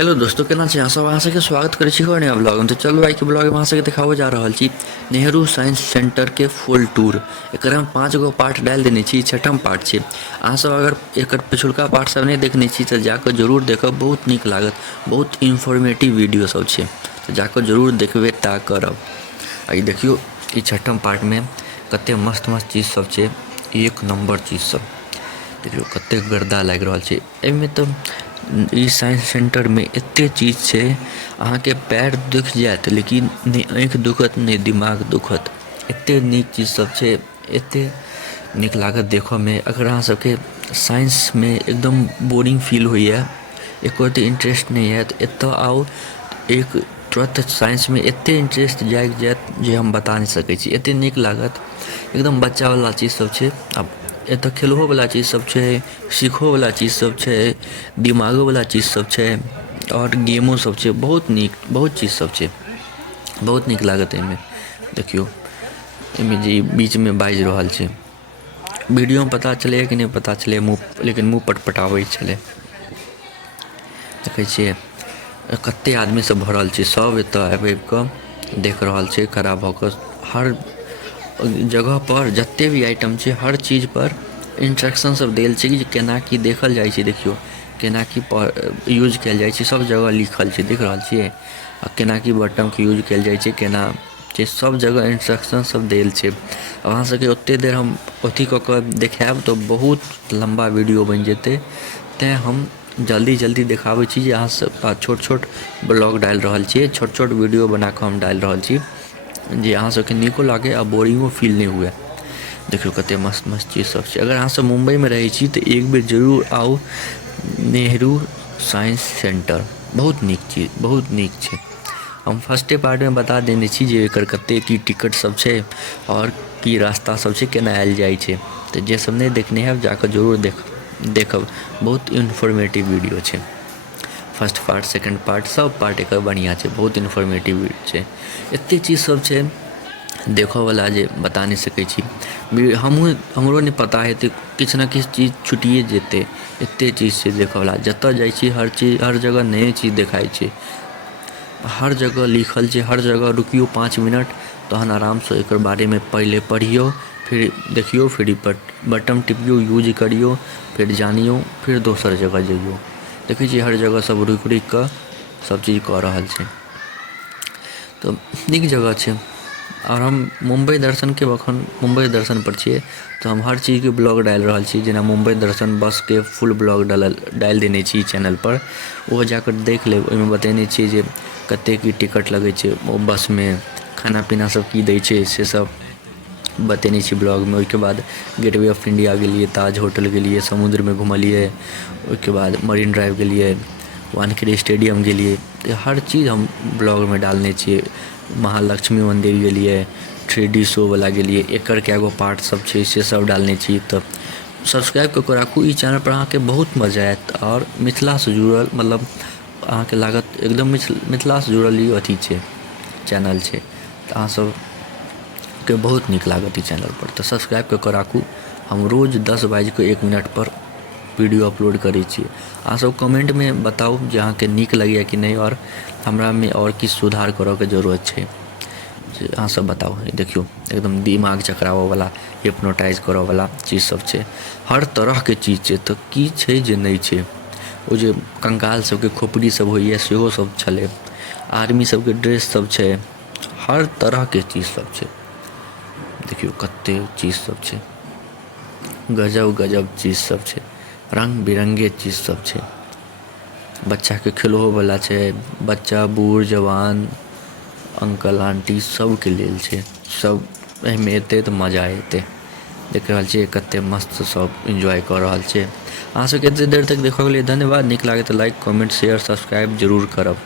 Hello दोस्तों, केना छी? अहाँ सब अहाँ सबके स्वागत करै छी नया ब्लॉग में। तो चलो आई के ब्लॉग में अहाँ सबके देखाबो जा रहल छी नेहरू साइंस सेंटर के फुल टूर। एकर हम 5 गो पार्ट डाल देने छी, छठम पार्ट छै। अहाँ सब अगर एकर पिछुलका पार्ट सब नहीं देखने छी तो जाकर जरूर देखब, बहुत नीक लागत। बहुत इन्फॉर्मेटिव वीडियो सब छै, तो जाकर जरूर देखबे टा करब। आई देखियो ई छठम पार्ट में कते मस्त मस्त चीज सब छै, एक नंबर चीज सब। देखियो कते गर्दा लाग रहल छै एमे। तो ई साइंस सेंटर में एते चीज छै, अहाँ के पैर दुख जायत लेकिन नहीं आँख दुखत नहीं दिमाग दुखत। एते नीक चीज सब छै, एते नीक लागत देखो में। अगर अहाँ सबके साइंस में एकदम बोरिंग फील होइए, एको रत्ती इंटरेस्ट नहीं है, तो एतऽ आओ। एक तुरंत साइंस में एते इंटरेस्ट जाग जायत जे हम बता नहीं सकै छी। एते नीक लागत, एकदम बच्चा वाला चीज सब छै। अब एतऽ खेलहो वाला चीज सब छै, सीखो वाला चीज सब छै, दिमागो वाला चीज सब छै, और गेमो सब छै। बहुत नीक, बहुत चीज सब छै, बहुत नीक लागत एहिमे। देखियो एहिमे जे बीच में बाजि रहल छै, वीडियो में पता चले कि नहीं पता चले, मुँह लेकिन मुँह पटपटाबै छलै। देखै छियै कते आदमी सब भरल छै, सब एतऽ आबि कऽ देख रहल छै खड़ा भऽ कऽ। हर जगह पर जते भी आइटम छै, हर चीज पर इंस्ट्रक्शन सब देल छै कि केना की देखल जाइ छै। देखियो केना की यूज कयल जाइ छै, सब जगह लिखल छै, देख रहल छियै। आ केना की बटन के यूज कयल जाइ छै, केना छै, सब जगह इंस्ट्रक्शन सब देल छै। अब अहाँ सबके ओते देर हम अथी कऽ कऽ देखायब तो बहुत लम्बा वीडियो बनि जेतै, तेँ हम जल्दी जल्दी देखाबै छी जे अहाँ सब छोट छोट ब्लॉग डालि रहल छियै, छोट छोट वीडियो बना कऽ हम डालि रहल छी जे अहाँ सबके नीको लागे आ बोरिंगो फील नहीं हुए। देखियो कते मस्त मस्त चीज सब छै। अगर अहाँ सब मुंबई में रहै छी तो एक बेर जरूर आओ नेहरू साइंस सेंटर। बहुत नीक चीज, बहुत नीक छै। हम फर्स्टे पार्ट में बता देने छी जे एकर कते की टिकट सब छै और की रास्ता सब छै, केना आयल जाइ छै। तो जे सब नहीं देखने हैं जाकर जरूर देखब। बहुत इन्फॉर्मेटिव वीडियो छै। फर्स्ट पार्ट, सेकंड पार्ट, सब पार्ट एकर बढ़िया छै, बहुत इन्फॉर्मेटिव छै। एते चीज सब छै देखो वाला जे बता नहीं सकै छी। हमरो नहीं पता हेतै, किछु ना किछु चीज छुटिए जेतै। एते चीज छै देखो वाला, जतऽ जाइ छी हर चीज, हर जगह नए चीज देखाइ छै, हर जगह लिखल छै। हर जगह रुकियो 5 मिनट, तहन आराम से एकर बारे में पहले पढ़ियो, फिर देखियो, फिर बटन टिपियो, यूज करियो, फिर जानियो, फिर दोसर जगह जइयो। देखै छियै हर जगह सब रुकि रुकि कऽ सब चीज कऽ रहल छै, तो नीक जगह छै। और हम मुंबई दर्शन के अखन मुंबई दर्शन पर छियै, तो हम हर चीज के ब्लॉग डालि रहल छी। जेना मुंबई दर्शन बस के फुल ब्लॉग डालि देने छी चैनल पर, ओहो जाकर देख लेब। ओहिमे बतेने छियै जे कते की टिकट लगै छै ओ बस में, खाना पीना सब की दै छै से सब बतेने छी ब्लॉग में। ओहिके बाद गेटवे ऑफ इंडिया गेलिए, ताज होटल गेलिए, समुद्र में घुमलिए, ओहिके बाद मरीन ड्राइव गेलिए, वानखेड़े स्टेडियम गेलिए। तो हर चीज़ हम ब्लॉग में डालने छियै। महालक्ष्मी मंदिर गेलिए, 3D शो वाला गेलिए, एकर कएगो पार्ट सब छै से सब डालने छी। तो सब्सक्राइब कऽ के राखू ई चैनल पर, अहाँके बहुत मजा आयत। और मिथिला से जुड़ल, मतलब अहाँके लागत एकदम मिथिला से जुड़ल ई अथी छै, चैनल छै। तो अहाँ सब के बहुत नीक लागत ई चैनल पर, तो सब्सक्राइब कऽ के राखू। हम रोज 10:01 पर वीडियो अपलोड करै छियै। अहाँ सब कमेंट में बताउ जे अहाँके नीक लगैए कि नहीं, और हमरा में और किछु सुधार करऽ के जरूरत छै से अहाँ सब बताउ। देखियो एकदम दिमाग चकरावऽ वाला, हिप्नोटाइज करऽ वाला चीज सब छै, हर तरह के चीज छै। तो की छै जे नहीं छै? ओ जे कंकाल सबके खोपड़ी सब होइए सेहो सब छलै, आर्मी सबके ड्रेस सब छै, हर तरह के चीज सब छै। देखियो कते चीज सब छै, गजब गजब चीज सब छै, रंग बिरंगे चीज सब छै। बच्चा के खेलहो वाला छै, बच्चा बूढ़ जवान अंकल आंटी सबके लेल छै। सब एहिमे एतै तऽ मजा एतै। देख रहल छियै कते मस्त सब एंजॉय कऽ रहल छै। अहाँ सबके एते देर तक देखऽ के लिए धन्यवाद। नीक लागे तऽ लाइक, कमेंट, शेयर, सब्सक्राइब जरूर करब।